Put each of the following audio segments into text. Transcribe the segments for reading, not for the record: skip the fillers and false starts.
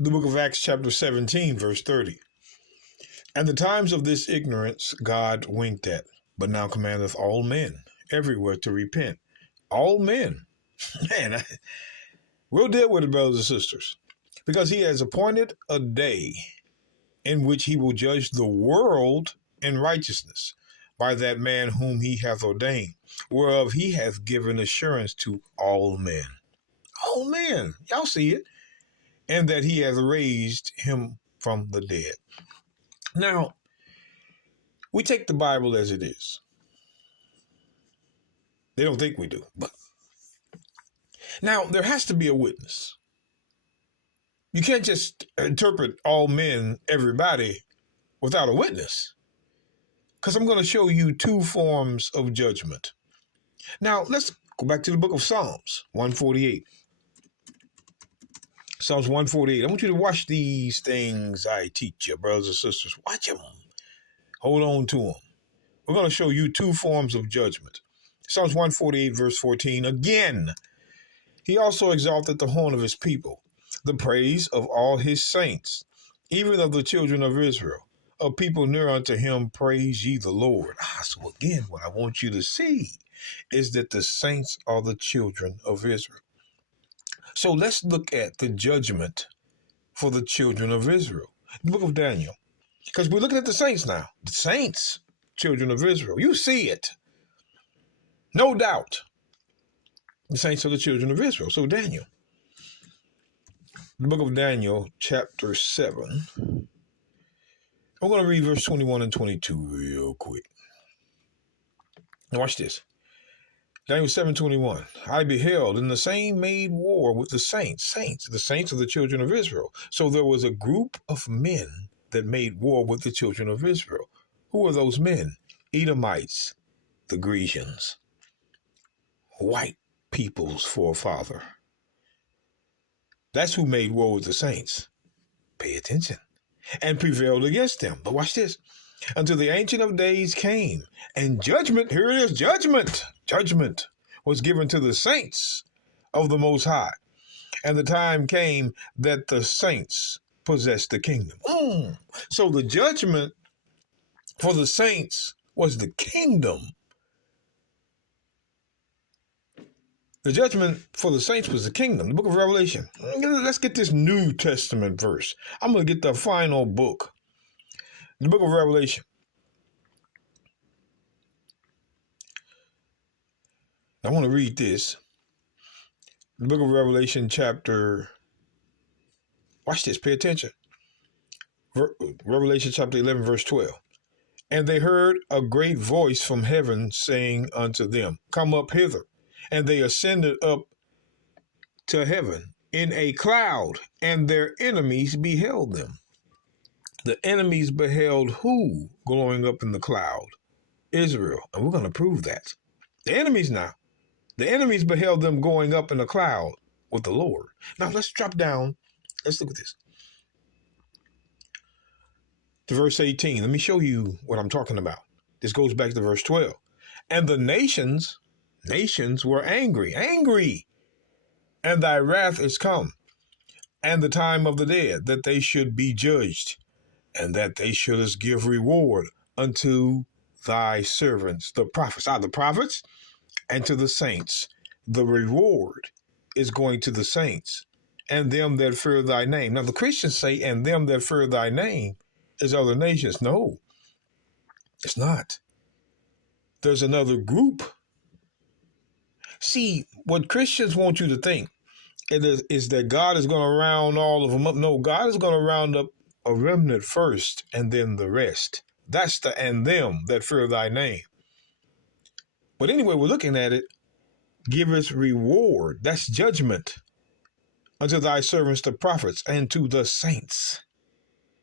The book of Acts chapter 17, verse 30. And the times of this ignorance God winked at, but now commandeth all men everywhere to repent. All men. Man, we'll deal with it, brothers and sisters, because he has appointed a day in which he will judge the world in righteousness by that man whom he hath ordained, whereof he hath given assurance to all men. All men. Y'all see it. And that he hath raised him from the dead. Now, we take the Bible as it is. They don't think we do. But now, there has to be a witness. You can't just interpret all men, everybody, without a witness. Because I'm going to show you two forms of judgment. Now, let's go back to the book of Psalms 148. Psalms 148. I want you to watch these things I teach you, brothers and sisters. Watch them. Hold on to them. We're going to show you two forms of judgment. Psalms 148, verse 14. Again, he also exalted the horn of his people, the praise of all his saints, even of the children of Israel. A people near unto him, praise ye the Lord. So again, what I want you to see is that the saints are the children of Israel. So let's look at the judgment for the children of Israel. The book of Daniel. Because we're looking at the saints now. The saints, children of Israel. You see it. No doubt. The saints are the children of Israel. So Daniel. The book of Daniel, chapter 7. I'm going to read verse 21 and 22 real quick. Now watch this. Daniel 7:21. I beheld, and the same made war with the saints. The saints of the children of Israel. So there was a group of men that made war with the children of Israel. Who are those men? Edomites, the Grecians, white people's forefather. That's who made war with the saints. Pay attention. And prevailed against them. But watch this. Until the Ancient of Days came, and judgment, here it is, judgment was given to the saints of the Most High. And the time came that the saints possessed the kingdom. So the judgment for the saints was the kingdom. The judgment for the saints was the kingdom. The book of Revelation. Let's get this New Testament verse. I'm going to get the final book. The book of Revelation. I want to read this. The book of Revelation chapter. Watch this. Pay attention. Revelation chapter 11, verse 12. And they heard a great voice from heaven saying unto them, come up hither. And they ascended up to heaven in a cloud, and their enemies beheld them. The enemies beheld who going up in the cloud? Israel. And we're going to prove that. The enemies now. The enemies beheld them going up in the cloud with the Lord. Now let's drop down. Let's look at this. To verse 18. Let me show you what I'm talking about. This goes back to verse 12. And the nations were angry. And thy wrath is come. And the time of the dead, that they should be judged, and that they shouldest give reward unto thy servants, the prophets. The prophets, and to the saints. The reward is going to the saints, and them that fear thy name. Now the Christians say, and them that fear thy name is other nations. No, it's not. There's another group. See, what Christians want you to think is that God is going to round all of them up. No, God is going to round up a remnant first and then the rest. That's the and them that fear thy name. But anyway, we're looking at it. Give us reward. That's judgment unto thy servants, the prophets, and to the saints.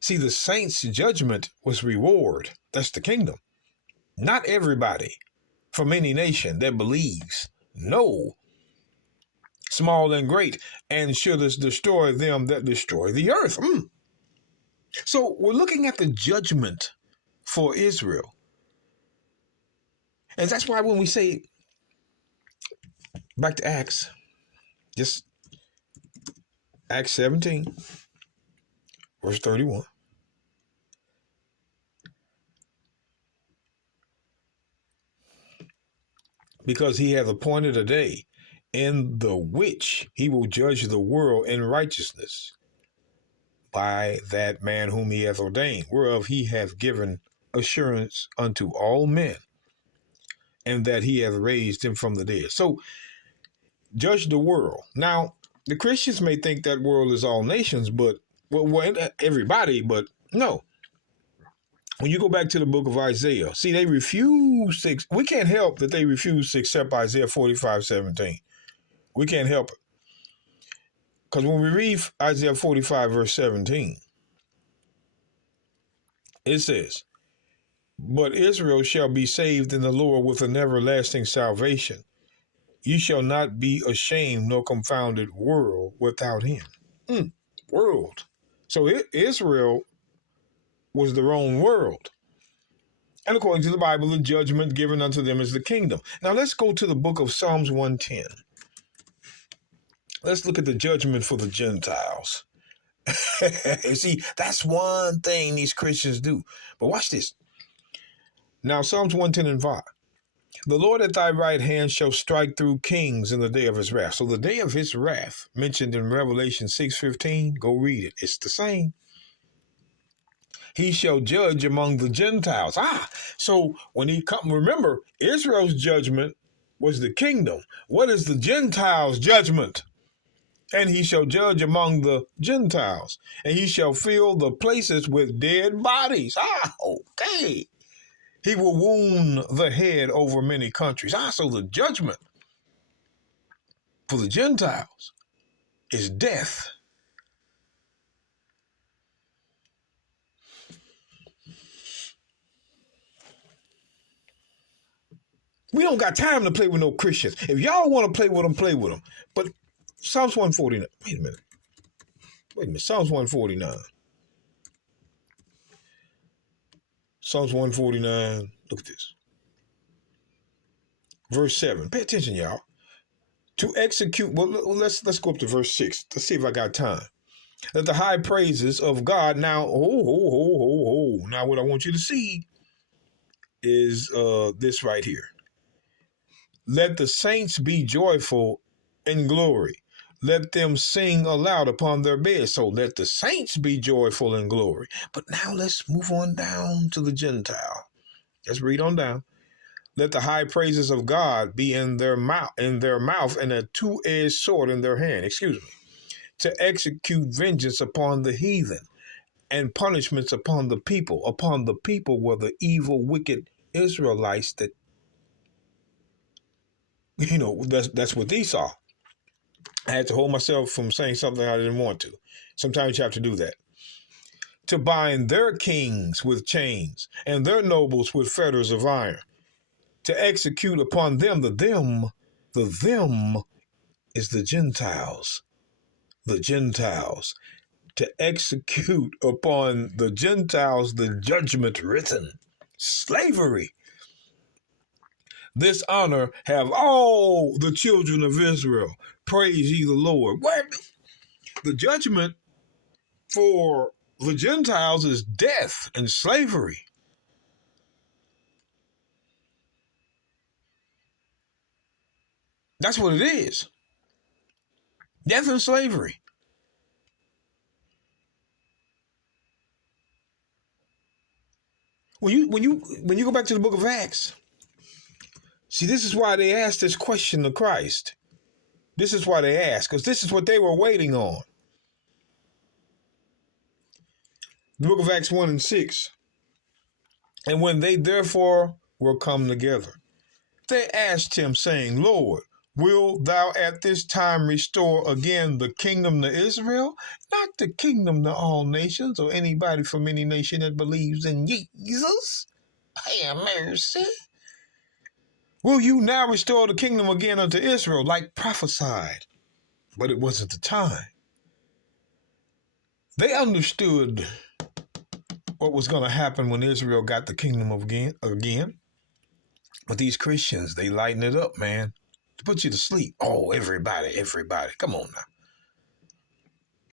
See, the saints' judgment was reward. That's the kingdom. Not everybody from any nation that believes. No. Small and great, and shouldest destroy them that destroy the earth. So we're looking at the judgment for Israel. And that's why when we say, back to Acts, just Acts 17, verse 31. Because he hath appointed a day in the which he will judge the world in righteousness by that man whom he hath ordained, whereof he hath given assurance unto all men, and that he hath raised him from the dead. So, judge the world. Now, the Christians may think that world is all nations, but everybody, but no. When you go back to the book of Isaiah, see, they refuse to, we can't help that they refuse to accept Isaiah 45:17. We can't help it. Because when we read Isaiah 45, verse 17, it says, but Israel shall be saved in the Lord with an everlasting salvation. You shall not be ashamed nor confounded world without him. World. So Israel was the wrong world. And according to the Bible, the judgment given unto them is the kingdom. Now let's go to the book of Psalms 110. Let's look at the judgment for the Gentiles. See, that's one thing these Christians do. But watch this. Now, Psalms 110 and 5. The Lord at thy right hand shall strike through kings in the day of his wrath. So the day of his wrath, mentioned in Revelation 6:15, go read it. It's the same. He shall judge among the Gentiles. So when he come, remember, Israel's judgment was the kingdom. What is the Gentiles' judgment? And he shall judge among the Gentiles, and he shall fill the places with dead bodies. Okay. He will wound the head over many countries. So the judgment for the Gentiles is death. We don't got time to play with no Christians. If y'all want to play with them, play with them. But Psalms 149. Wait a minute. Psalms 149. Psalms 149. Look at this. Verse 7. Pay attention, y'all. To execute, well, let's go up to verse 6. Let's see if I got time. That the high praises of God. Now, Now, what I want you to see is this right here. Let the saints be joyful in glory. Let them sing aloud upon their beds. So let the saints be joyful in glory. But now let's move on down to the Gentile. Let's read on down. Let the high praises of God be in their mouth, and a two-edged sword in their hand. To execute vengeance upon the heathen and punishments upon the people. Upon the people were the evil, wicked Israelites that, that's what they saw. I had to hold myself from saying something I didn't want to. Sometimes you have to do that. To bind their kings with chains and their nobles with fetters of iron. To execute upon them, the them is the Gentiles. The Gentiles. To execute upon the Gentiles the judgment written. Slavery. This honor have all the children of Israel. Praise ye the Lord. What? The judgment for the Gentiles is death and slavery. That's what it is. Death and slavery. When you go back to the book of Acts, see, this is why they asked this question to Christ. This is why they asked, because this is what they were waiting on. The book of Acts 1 and 6. And when they therefore were come together, they asked him, saying, Lord, wilt thou at this time restore again the kingdom to Israel? Not the kingdom to all nations, or anybody from any nation that believes in Jesus. Have mercy. Will you now restore the kingdom again unto Israel, like prophesied? But it wasn't the time. They understood what was going to happen when Israel got the kingdom again. But these Christians, they lighten it up, man, to put you to sleep. Oh, everybody. Come on now.